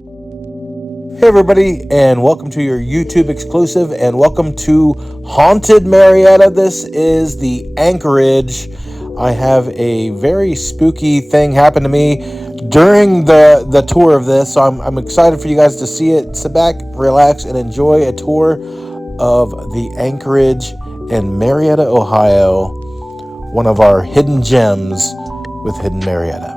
Hey everybody, and welcome to your YouTube exclusive, and welcome to Haunted Marietta. This is the Anchorage. I have a very spooky thing happen to me during the tour of this, so I'm excited for you guys to see it. Sit back, relax, and enjoy a tour of the Anchorage in Marietta, Ohio, one of our hidden gems with Hidden Marietta.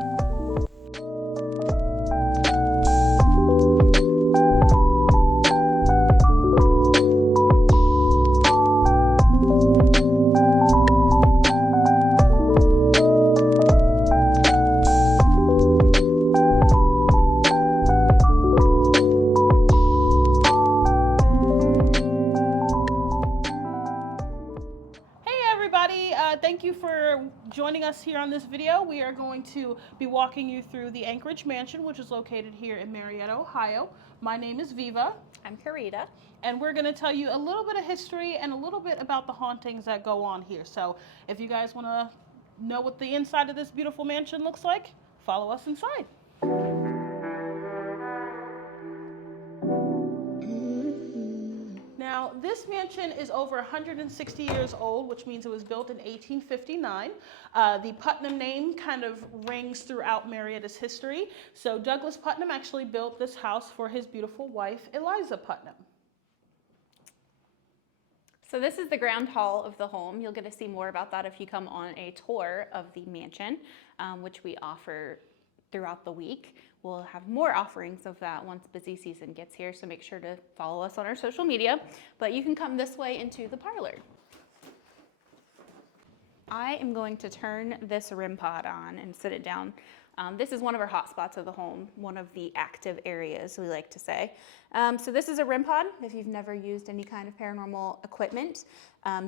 Thank you for joining us here on this video. We are going to be walking you through the Anchorage Mansion, which is located here in Marietta, Ohio. My name is Viva. I'm Karita. And we're going to tell you a little bit of history and a little bit about the hauntings that go on here. So if you guys want to know what the inside of this beautiful mansion looks like, follow us inside. Now, this mansion is over 160 years old, which means it was built in 1859. The Putnam name kind of rings throughout Marietta's history. So Douglas Putnam actually built this house for his beautiful wife, Eliza Putnam. So this is the ground hall of the home. You'll get to see more about that if you come on a tour of the mansion, which we offer throughout the week. We'll have more offerings of that once busy season gets here, so make sure to follow us on our social media. But you can come this way into the parlor. I am going to turn this REM pod on and sit it down. This is one of our hot spots of the home, one of the active areas, we like to say. So this is a REM pod, if you've never used any kind of paranormal equipment.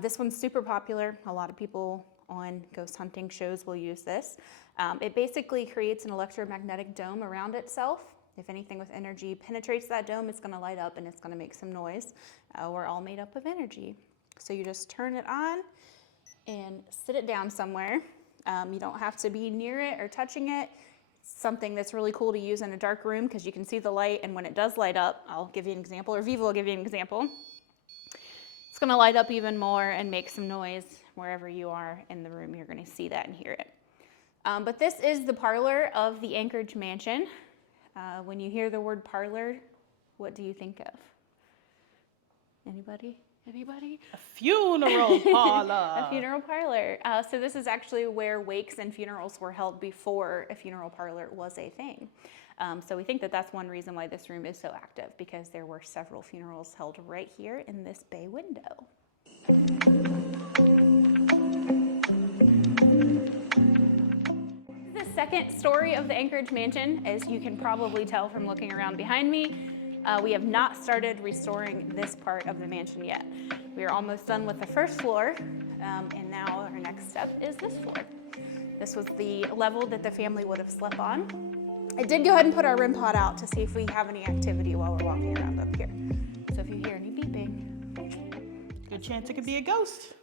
This one's super popular. A lot of people on ghost hunting shows will use this. It basically creates an electromagnetic dome around itself. If anything with energy penetrates that dome, it's gonna light up and it's gonna make some noise. We're all made up of energy. So you just turn it on and sit it down somewhere. You don't have to be near it or touching it. It's something that's really cool to use in a dark room because you can see the light, and when it does light up, I'll give you an example, or Viva will give you an example. It's gonna light up even more and make some noise wherever you are in the room. You're gonna see that and hear it. But this is the parlor of the Anchorage Mansion. When you hear the word parlor, what do you think of? Anybody? Anybody? A funeral parlor. A funeral parlor. So this is actually where wakes and funerals were held before a funeral parlor was a thing. So we think that that's one reason why this room is so active, because there were several funerals held right here in this bay window. The second story of the Anchorage Mansion, as you can probably tell from looking around behind me. We have not started restoring this part of the mansion yet. We are almost done with the first floor, and now our next step is this floor. This was the level that the family would have slept on. I did go ahead and put our REM pod out to see if we have any activity while we're walking around up here. So if you hear any beeping, good chance it could be a ghost.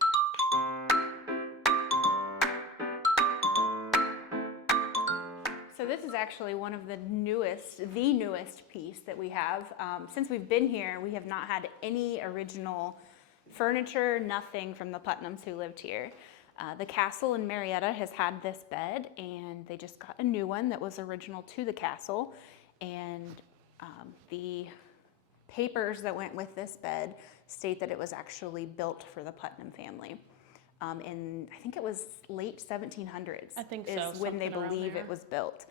So this is actually one of the newest piece that we have. Since we've been here, we have not had any original furniture, nothing from the Putnams who lived here. The castle in Marietta has had this bed, and they just got a new one that was original to the castle. And the papers that went with this bed state that it was actually built for the Putnam family. In, I think it was late 1700s. I think is so, when they something around believe there. it was built.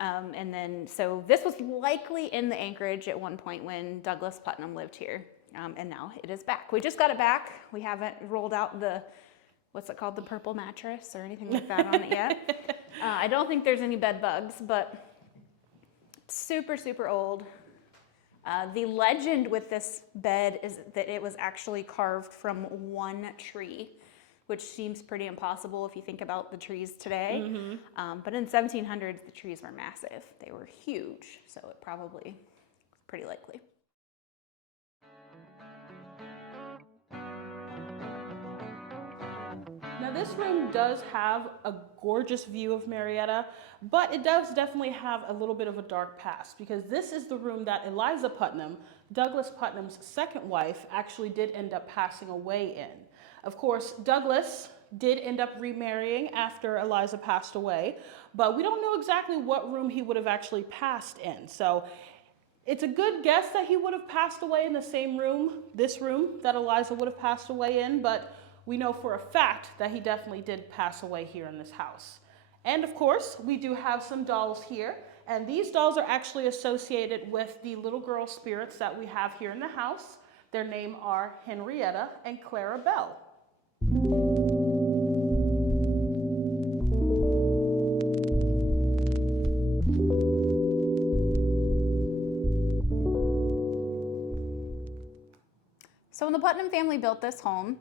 And then, so this was likely in the Anchorage at one point when Douglas Putnam lived here. And now it is back. We just got it back. We haven't rolled out the, what's it called, the purple mattress or anything like that on it yet. I don't think there's any bed bugs, but it's super, super old. The legend with this bed is that it was actually carved from one tree, which seems pretty impossible if you think about the trees today. Mm-hmm. But in 1700s, the trees were massive. They were huge, so it probably was pretty likely. Now this room does have a gorgeous view of Marietta, but it does definitely have a little bit of a dark past, because this is the room that Eliza Putnam, Douglas Putnam's second wife, actually did end up passing away in. Of course, Douglas did end up remarrying after Eliza passed away, but we don't know exactly what room he would have actually passed in. So it's a good guess that he would have passed away in the same room, this room, that Eliza would have passed away in, but we know for a fact that he definitely did pass away here in this house. And of course, we do have some dolls here, and these dolls are actually associated with the little girl spirits that we have here in the house. Their name are Henrietta and Clara Bell. So when the Putnam family built this home,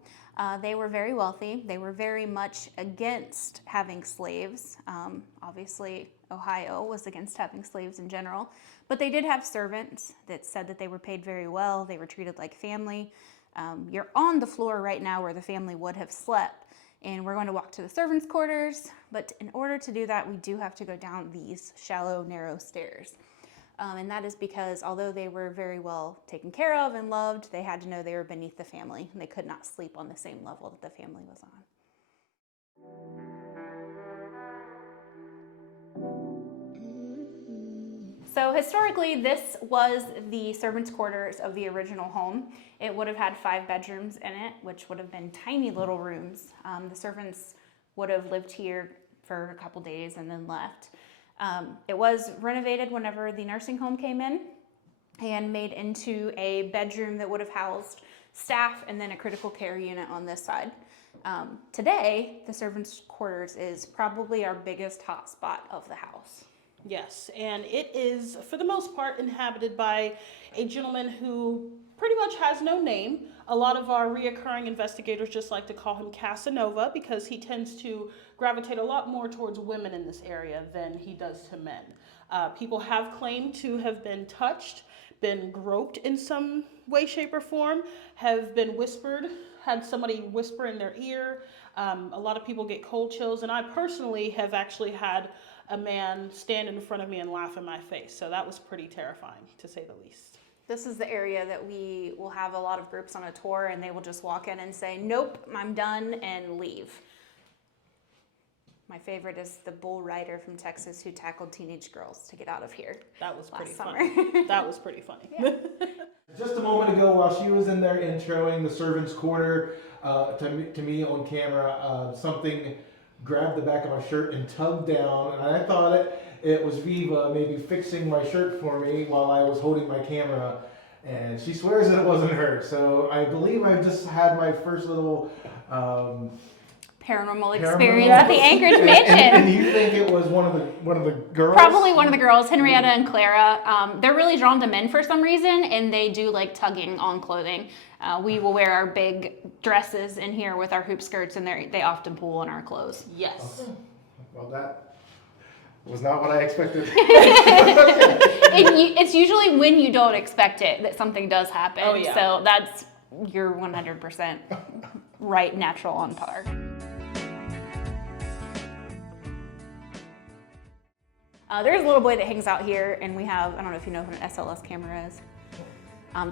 they were very wealthy. They were very much against having slaves. Obviously, Ohio was against having slaves in general, but they did have servants that said that they were paid very well. They were treated like family. You're on the floor right now where the family would have slept, and we're going to walk to the servants' quarters, but in order to do that, we do have to go down these shallow, narrow stairs. And that is because although they were very well taken care of and loved, they had to know they were beneath the family, and they could not sleep on the same level that the family was on. So historically, this was the servants' quarters of the original home. It would have had 5 bedrooms in it, which would have been tiny little rooms. The servants would have lived here for a couple days and then left. It was renovated whenever the nursing home came in and made into a bedroom that would have housed staff and then a critical care unit on this side. Today, the servants' quarters is probably our biggest hotspot of the house. Yes, and it is, for the most part, inhabited by a gentleman who pretty much has no name. A lot of our reoccurring investigators just like to call him Casanova, because he tends to gravitate a lot more towards women in this area than he does to men. People have claimed to have been touched, been groped in some way, shape, or form, have been whispered, had somebody whisper in their ear. A lot of people get cold chills, and I personally have actually had a man stand in front of me and laugh in my face. So that was pretty terrifying, to say the least. This is the area that we will have a lot of groups on a tour, and they will just walk in and say, nope, I'm done, and leave. My favorite is the bull rider from Texas who tackled teenage girls to get out of here. That was pretty summer. funny. That was pretty funny. Yeah. Just a moment ago, while she was in there introing the servants' quarter to me on camera, something grabbed the back of my shirt and tugged down, and I thought it was Viva maybe fixing my shirt for me while I was holding my camera, and she swears that it wasn't her. So I believe I just had my first little paranormal experience at the Anchorage mansion. And you think it was one of the girls? Probably one of the girls, Henrietta and Clara. They're really drawn to men for some reason, and they do like tugging on clothing. We will wear our big dresses in here with our hoop skirts, and they often pull on our clothes. Yes. Okay. Well, that was not what I expected. It's usually when you don't expect it that something does happen. Oh, yeah. So that's, you're 100% right, natural, on par. There's a little boy that hangs out here, and we have, I don't know if you know what an SLS camera is.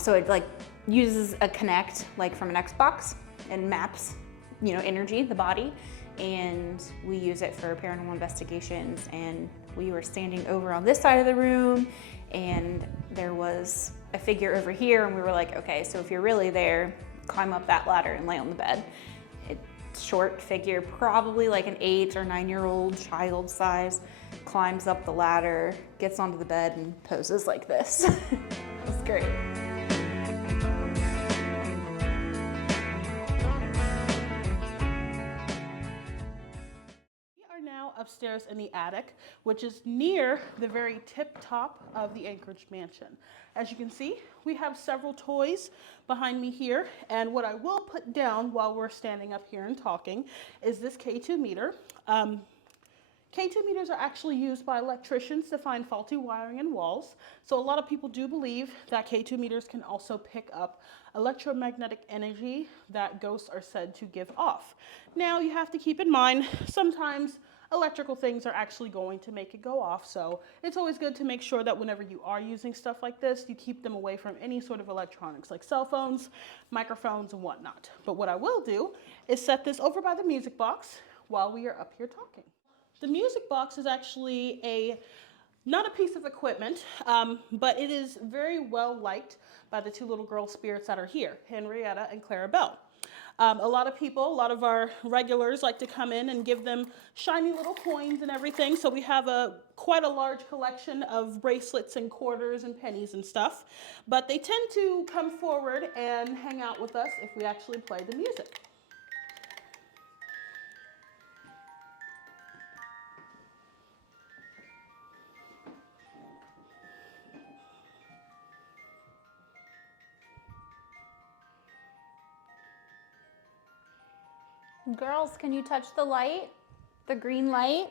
So it like uses a Kinect, like from an Xbox, and maps, energy, the body, and we use it for paranormal investigations. And we were standing over on this side of the room, and there was a figure over here, and we were like, okay, so if you're really there, climb up that ladder and lay on the bed. Short figure, probably like an 8 or 9-year-old child size, climbs up the ladder, gets onto the bed, and poses like this. It's great. We are now upstairs in the attic, which is near the very tip top of the Anchorage mansion. As you can see, we have several toys behind me here, and what I will put down while we're standing up here and talking is this K2 meter. K2 meters are actually used by electricians to find faulty wiring in walls. So a lot of people do believe that K2 meters can also pick up electromagnetic energy that ghosts are said to give off. Now you have to keep in mind, sometimes electrical things are actually going to make it go off. So it's always good to make sure that whenever you are using stuff like this, you keep them away from any sort of electronics like cell phones, microphones, and whatnot. But what I will do is set this over by the music box while we are up here talking. The music box is actually not a piece of equipment, but it is very well liked by the two little girl spirits that are here, Henrietta and Clarabelle. A lot of people, a lot of our regulars like to come in and give them shiny little coins and everything. So we have quite a large collection of bracelets and quarters and pennies and stuff. But they tend to come forward and hang out with us if we actually play the music. Girls, can you touch the light? The green light?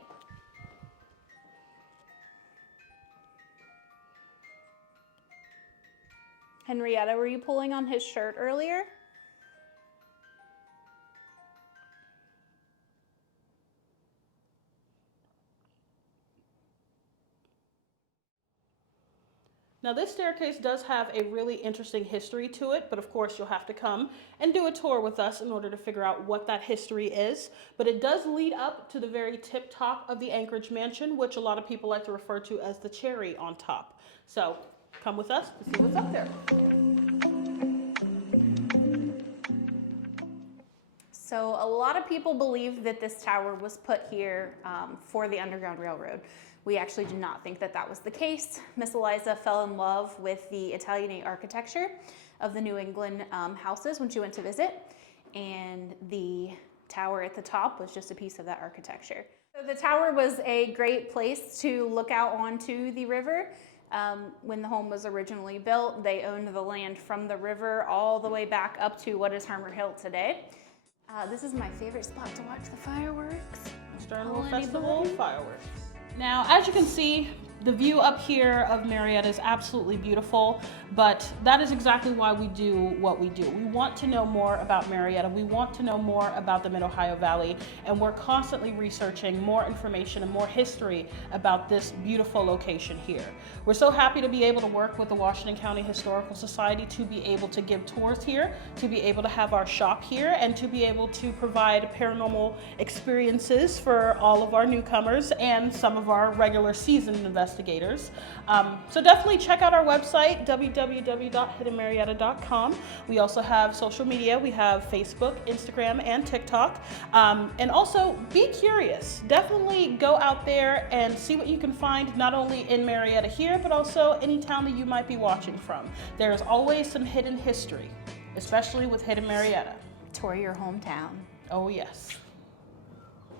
Henrietta, were you pulling on his shirt earlier? Now this staircase does have a really interesting history to it, but of course you'll have to come and do a tour with us in order to figure out what that history is. But it does lead up to the very tip top of the Anchorage mansion, which a lot of people like to refer to as the cherry on top. So come with us to see what's up there. So a lot of people believe that this tower was put here for the Underground Railroad. We actually do not think that that was the case. Miss Eliza fell in love with the Italianate architecture of the New England houses when she went to visit, and the tower at the top was just a piece of that architecture. So the tower was a great place to look out onto the river. When the home was originally built, they owned the land from the river all the way back up to what is Harmer Hill today. This is my favorite spot to watch the fireworks. Sternal Festival fireworks. Now, as you can see, the view up here of Marietta is absolutely beautiful, but that is exactly why we do what we do. We want to know more about Marietta. We want to know more about the Mid-Ohio Valley, and we're constantly researching more information and more history about this beautiful location here. We're so happy to be able to work with the Washington County Historical Society to be able to give tours here, to be able to have our shop here, and to be able to provide paranormal experiences for all of our newcomers and some of our regular seasoned investigators. So definitely check out our website, www.hiddenmarietta.com. We also have social media. We have Facebook, Instagram, and TikTok. And also be curious. Definitely go out there and see what you can find, not only in Marietta here, but also any town that you might be watching from. There's always some hidden history, especially with Hidden Marietta. Tour your hometown. Oh yes.